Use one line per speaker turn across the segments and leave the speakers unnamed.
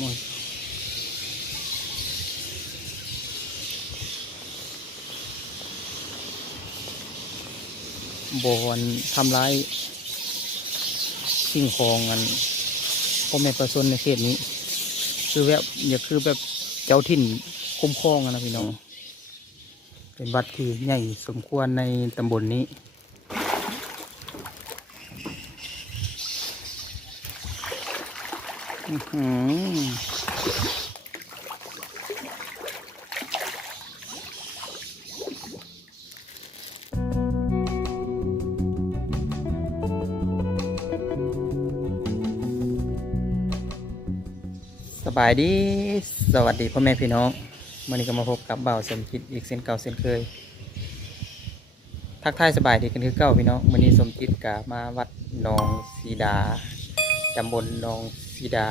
มวยบอนทำร้ายสิ่งของกันพ่อแม่ประชาชนในเขตนี้ คือแบบอย่าคือแบบเจ้าถิ่นคุ้มครองอะนะพี่น้อง เป็นวัดที่ใหญ่สมควรในตำบลนี้อหือ สบายดี สวัสดีพ่อแม่พี่น้องวันนี้ก็มาพบกับเบ่าวสมจิตอีกเส้นเก่าเส้นเคย ทักทายสบายดีกันคือเก่าพี่น้องวันนี้สมจิตกับมาวัดหนองสีดาตำบลหนองส ดา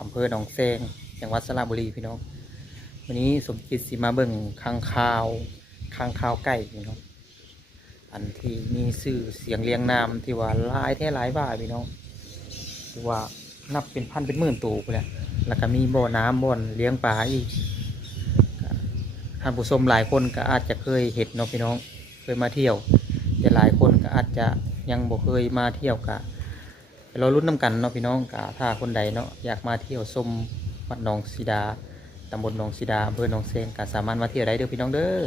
อำเภอหนองแซงจังหวัดสระบุรีพี่น้อง วันนี้สมจิตสิมาเบิ่งข้างคาวข้างคาวไก่พี่น้อง อันที่มีชื่อเสียงเรียงนามที่ว่าลายแท้หลายบ่าพี่น้องที่ว่านับเป็นพันเป็นหมื่นตัวไปแหละแล้วก็มีบ่อน้ำบ่อนเลี้ยงปลาอีกท่านผู้ชมหลายคนก็อาจจะเคยเห็นเนาะพี่น้อง เคยมาเที่ยว แต่หลายคนก็อาจจะยังบ่เคยมาเที่ยวกะเราลุ้นน้ำกันเนาะพี่น้องกะถ้าคนใดเนาะอยากมาเที่ยวชมวัดหนองสีดาตำบลหนองสีดาอำเภอหนองเซงก็สามารถมาเที่ยวได้เด้อพี่น้องเด้อ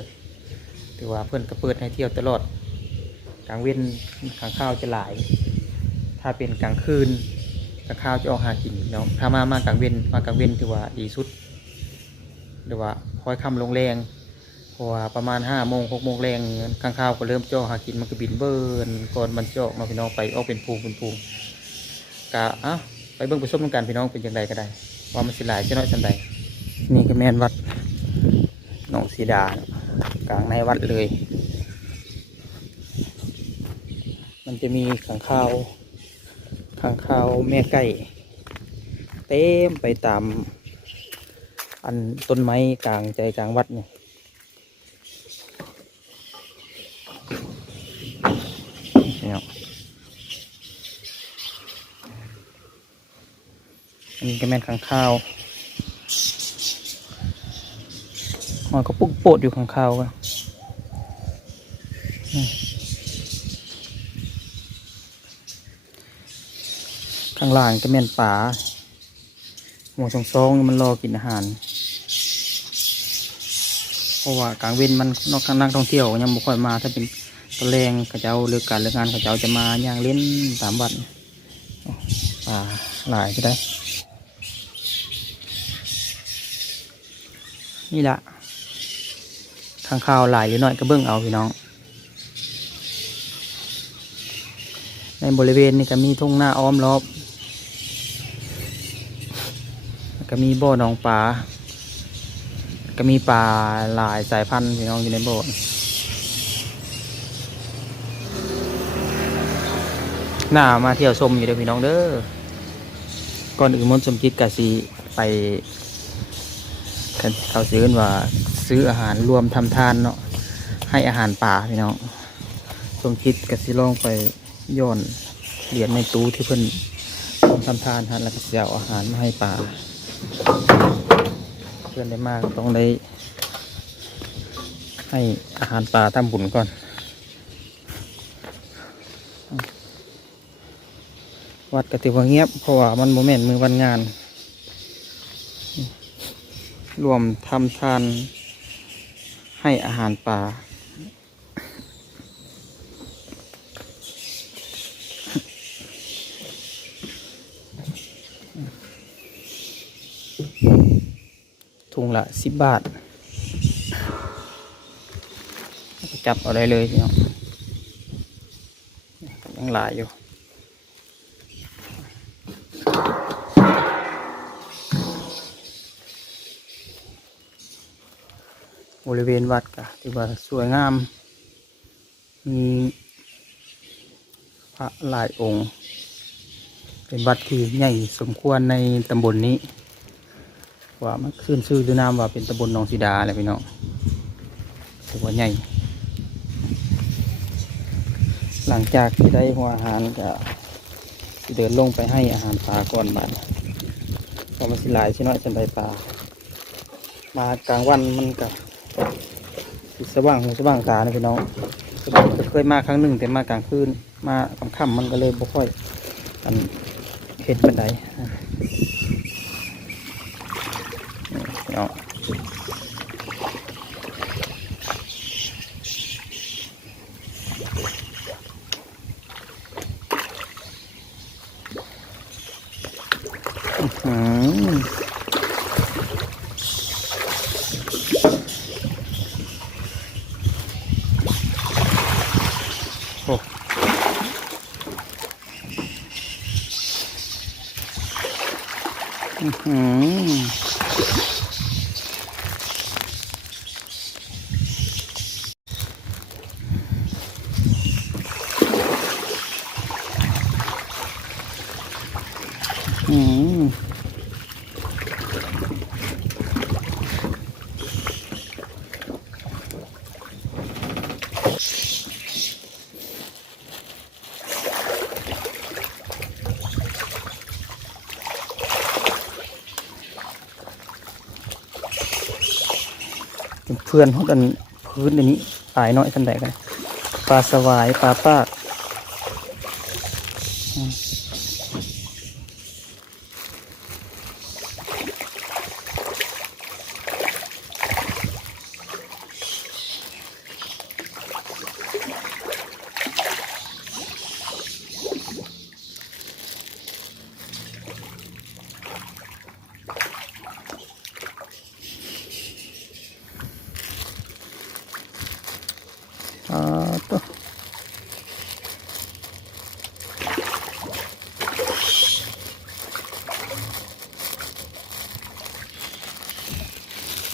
ถือว่าเพื่อนก็เปิดให้เที่ยวตลอดกลางเว้นกลางข้าวจะหลาย ถ้าเป็นกลางคืนกลางข้าวจะออกหากินพี่น้องถ้ามามากลางเว้นมากลางเว้นถือว่าดีสุดหรือว่าคอยคำลงแรงเพราะว่าประมาณห้าโมงหกโมงแรงข้างข้าวก็เริ่มจาะหากินมันก็บินเบิร์นก่อนมันเจาะมาพี่น้องไปออกเป็นพูเป็นพู กะอะไปเบิ่งไปชมกันพี่น้องเป็นยังไงก็ได้ ว่ามันสิหลายจะน้อยสันใดนี่ก็แม่นวัดหนองสีดากลางในวัดเลย มันจะมีขังข้าวขังข้าวแม่ไก่เต็มไปตาม อันต้นไม้กลางใจกลางวัดเนี่ย อันนี้ก็แม่นข้างข้าวมันก็ปุกโปดอยู่ข้างข้าวกันข้างล่างก็แม่นป่าหัวชงซองมันรอกินอาหาร เพราะว่ากลางเว้นมันนอกนักท่องเที่ยวยังบ่ค่อยมาถ้าเป็นตะแรงเขาเจ้าเลือการเลืองานเขาเจ้าจะมาย่างเล่นตามวัดโอ้ป่าหลายก็ได้ นี่ละข้างข้าวหลายหรือน้อยก็เบิ่งเอาพี่น้อง ในบริเวณนี้ก็มีทุ่งหน้าอ้อมรอบก็มีบ่อหนองปลาก็มีปลาหลายสายพันธุ์พี่น้องอยู่ในโบสถ์หน้ามาเที่ยวชมอยู่เด้อพี่น้องเด้อก่อนอื่นมนสมจิตกะสีไป เขาซื้อว่าซื้ออาหารรวมทำทานเนาะให้อาหารป่าพี่น้องสมจิตกะสิลองไปย้อนเหรียญในตู้ที่เพิ่นทำทานฮะแล้วก็สิเอาอาหารมาให้ป่าเพื่อนได้มากต้องได้ ให้อาหารปลาทำบุญก่อนวัดกติว่าเงียบเพราะว่ามันโมเมนต์มือวันงาน รวมทำทานให้อาหารปลาถุงละสิบบาท จับเอาได้เลยพี่น้องยังหลายอยู่ ริเวณวัดก็ถือว่าสวยงาม มีพระหลายองค์ เป็นวัดที่ใหญ่สมควรในตำบลนนี้ ว่ามันขึ้นชื่อหรือนามว่าเป็นตำบลหนองสีดาอะไรพี่น้องถือว่าใหญ่ หลังจากที่ได้หัวอาหารก็เดินลงไปให้อาหารปลาก่อนบาดก็มันสิหลายสิน้อยจนไดปลามากลางวันมันก็สิ สว่างหูสว่างตานะพี่น้องเคยมาครั้งหนึ่งแต่มากลางคืนมาค่ำมันก็เลยบ่ค่อยอันเห็นปันไดเนาะ เพื่อนเขากันพื้นอันนี้ปลายน้อยทันใดกันปลาสวายปลาปากอื อ่าตัว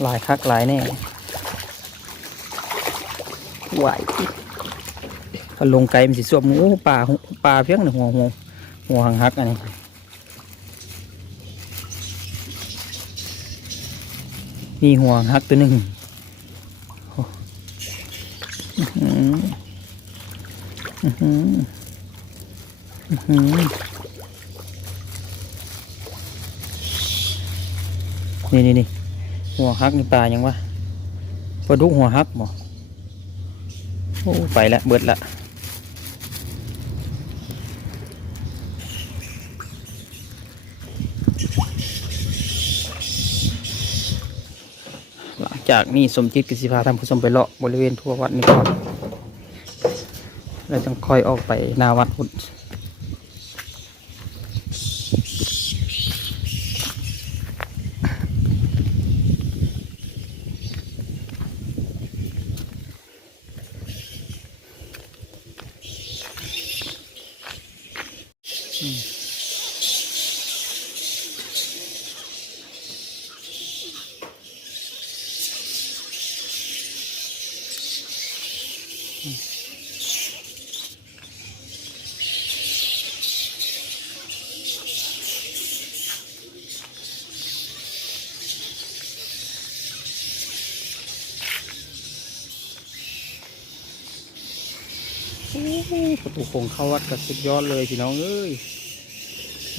หลายคักหลายแน่ไหวพอลงไกลมันสิสวมโอ้ปลาปลาเพียงหนึ่งหัวหัวหัวหังฮักอันนี้มีหัวหังฮักตัวหนึ่ง อืม อืมอืมนี่นี่นี่หัวฮักนี่ปลายังวะปลาดุกหัวฮักบ่โอ้ไปละเบิดละหลังจากนี้สมจิตกสิพาท่านผู้ชมไปเลาะบริเวณทั่ววัดนี้ก่อน แล้วต้องค่อยออกไปหนาวัดพุทธ ประตูโค้งเข้าวัดกับสุดยอดเลยพี่น้องเอ้ย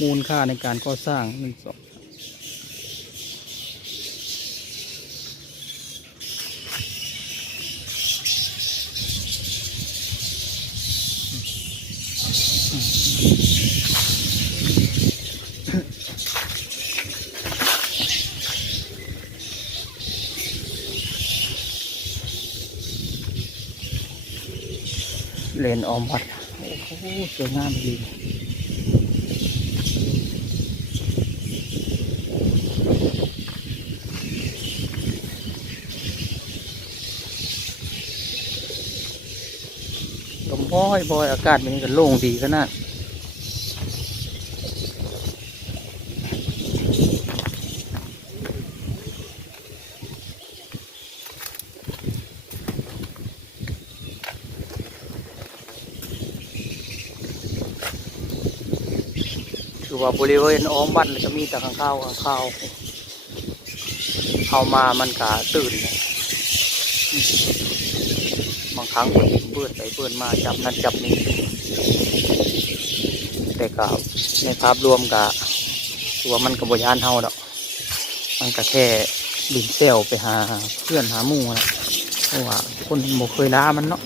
มูลค่าในการก่อสร้างหนึ่งสอง เลนออมวัดโอ้โหสวยงามดีลมพ้อยบอยอากาศมันก็โล่งดีขนาด คือว่าบริเวณอ้อมบ้านก็มีแต่ข้างข้าวข้างข้าวเข้ามามันกะตื่นบางครั้งมันเปื้อนไปเปื้อนมาจับนั่นจับนี่แต่ก็ในภาพรวมกะคือว่ามันกับบยานเฮาดอกมันก็แค่ดินเซลไปหาเพื่อนหาหมู่นะเพราะว่าคนบ่เคยล้ามันเนาะ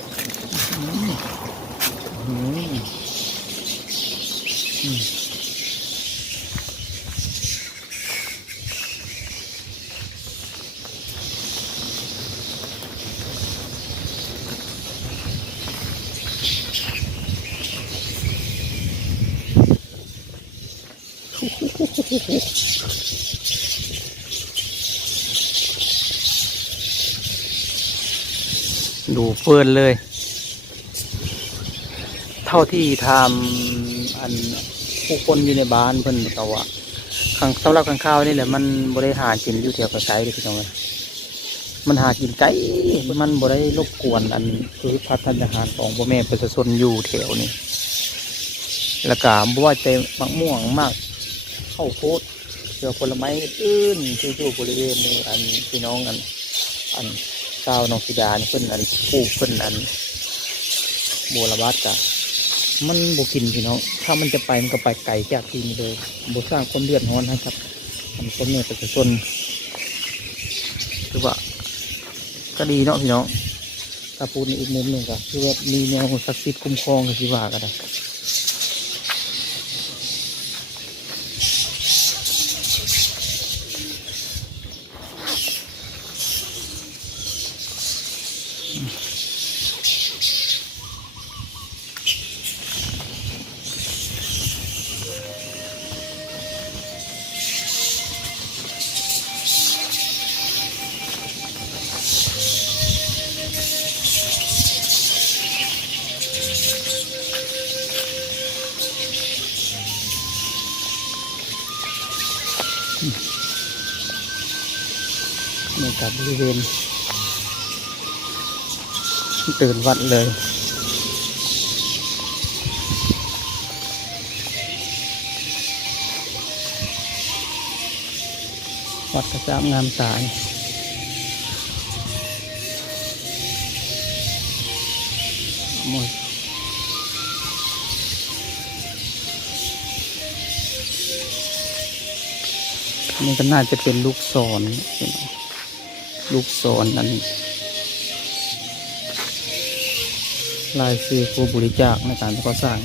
ดูเฟิร์นเลย เท่าที่ทำอันผู้คนอยู่ในบ้านเพิ่นก็ว่าขังสำหรับขังข้าวนี่แหละมันบริหารกินอยู่แถวกระไซเลยพี่น้องเลยมันหากินไก่มันบริรบกวนอันคือพัฒนาหารของพ่อแม่ประชาชนอยู่แถวนี้แล้วก็บ่ว่าแต่มักม่วงมากข้าวโพดเกี่ยวผลไม้อื่นที่อยู่บริเวณนี้อันพี่น้องอันอัน ชาวหนองสีดานี่เพิ่นอันปลูกเพิ่นอันบัวระบาดกะมันบ่กินพี่น้องถ้ามันจะไปมันก็ไปไกลจากที่นี่เลยบ่สร้างความเดือดร้อนให้ครับอันคนเนี่ยประชาชนคือว่าก็ดีเนาะพี่น้องถ้าพูดในอีกมุมหนึ่งก็คือว่ามีแนวศักดิ์สิทธิ์คุ้มครองก็สิว่าก็ได้ในกั บริเวณตื่นวัดเลย วัดกระจามงามตายหมดนี่ก็น่าจะเป็นลูกศรเห็นไหม ลูกศรนั้นลายซื้อผู้บริจาคในการก่อสร้าง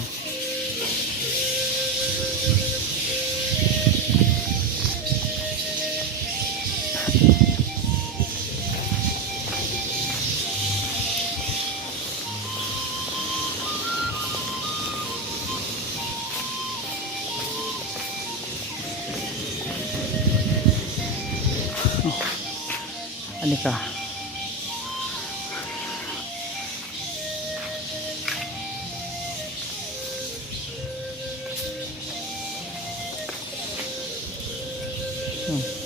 อัน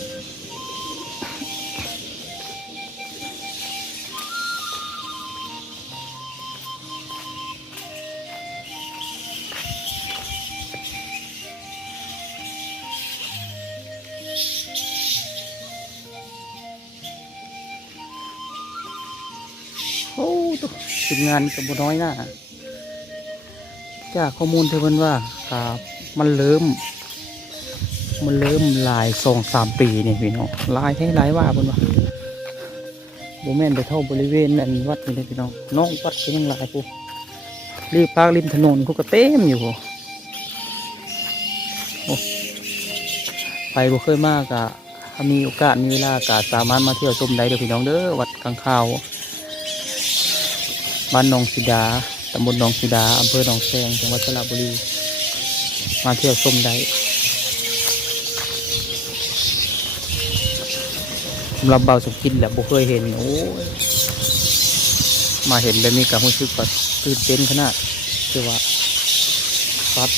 งานกับบน้อยหน้าจากข้อมูลเธอเพิ่นว่าครับมันเริ่ม มันเริ่มหลายสองสามปีนี่พี่น้องลายให้หลายว่าเพิ่นว่าโบแม่นไปเท่าบริเวณนั่นวัดนี่เลยพี่น้องน้องวัดก็ยังหลายผู้รีบพากริมถนนพวกก็เต็มอยู่โอ้ไปบ่เคยมากอะถ้ามีโอกาสมีเวลาก็สามารถมาเที่ยวชมได้เด้อพี่น้องเด้อวัดกลางข่าว บ้านหนองสีดาตำบลหนองสีดาอำเภอหนองแซงจังหวัดสระบุรี มาเที่ยวชมได้สำหรับเบาสุกินแหละบ่เคยเห็นโอ้ยมาเห็นแบบนี้กับรู้สึกว่าตื่นเต้นขนาดคือว่าฟัด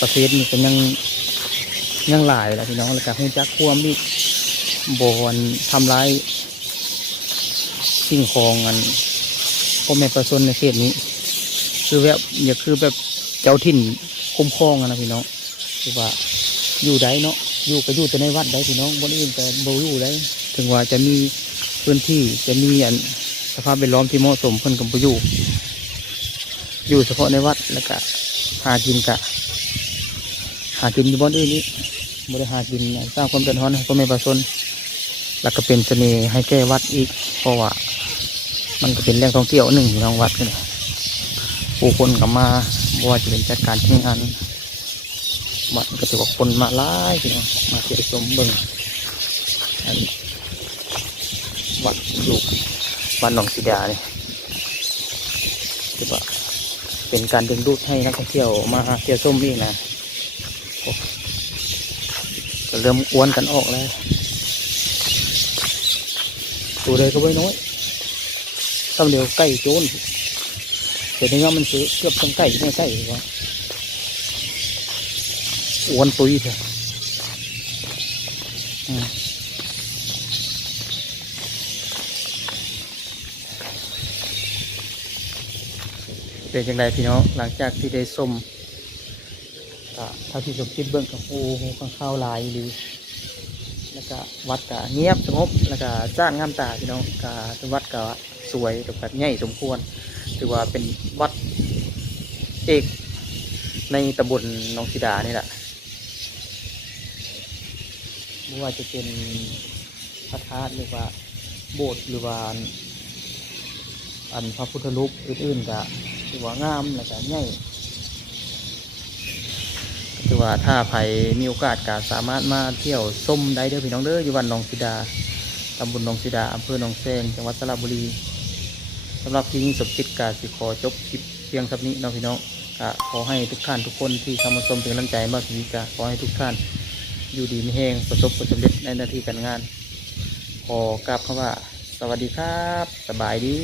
ประเทศนี้ก็ยังยังหลายแหละพี่น้องแล้วก็รู้จักควมนี่บอนทำร้าย สิ่งของอันพ่อแม่ประชาชนในเขตนี้ คือแบบอย่าคือแบบเจ้าถิ่นคุ้มครองนะพี่น้องคือว่าอยู่ได้เนาะอยู่ก็อยู่แต่ในวัดได้พี่น้องบนอื่นแต่บ่อยู่ได้ถึงว่าจะมีพื้นที่จะมีอันสภาพแวดล้อมที่เหมาะสมเพิ่นกับบ่อยู่อยู่เฉพาะในวัดแล้วก็หากินกะ หากินอยู่บนอื่นนี่บ่ได้หากินสร้างความเดือดร้อนให้พ่อแม่ประชาชนแล้วก็เป็นเสน่ห์ให้แก้วัดอีกเพราะว่า มันก็เป็นแหล่องท่องเที่ยวหนึ่งของวัดกันผู้คนก็มาบ่ว่าจะเป็นจัดการที่งานวัดก็ถือว่าคนมาหลายพี่น้องมาเที่ยวชมเบิ่งอันวัดอยู่บ้านหนองสีดาเนี่ยถือว่าเป็นการดึงดูดให้นักท่องเที่ยวมาเที่ยวชมนี่นะก็เริ่มอ้วนกันออกแล้วตัวเลยก็ไม่น้อย ตำเดียวไก่โจนแต่ในนี้มันซื้อเกือบต้งไก่ไม่ไก่เลยวะอ้วนปุยเถอะอืมเป็นอย่างไรพี่น้องหลังจากที่ได้ส้มก็เท่าที่สมคิดเบื้องกับโอ้โหข้างข้าวหลายดีแล้วก็วัดก็เงียบสงบแล้วก็จ้างงามตาพี่น้องก็วัดก็ สวยแบบใหญ่สมควร ถือว่าเป็นวัดเอกในตำบลหนองสีดานี่แหละไม่ว่าจะเป็นพระธาตุหรือว่าโบสถ์หรือว่าอันพระพุทธรูปอื่นๆก็ถือว่างามแล้วก็ใหญ่ถือว่าถ้าใครมีโอกาสก็สามารถมาเที่ยวส้มได้เด้อพี่น้องเด้ออยู่วันหนองสีดาตำบลหนองสีดาอำเภอหนองแซงจังหวัดสระบุรี สำหรับที่นี้สมคิดกาสิขอจบคลิปเพียงเท่นี้นะพี่น้องขอให้ทุกท่านทุกคนที่เข้ามาชมเป็นกำลังใจมากทีก็ขอให้ทุกท่านอยู่ดีไม่แห้งประสบผลสำเร็จในหน้าที่การงาน ขอกราบคำว่า สวัสดีครับ สบายดี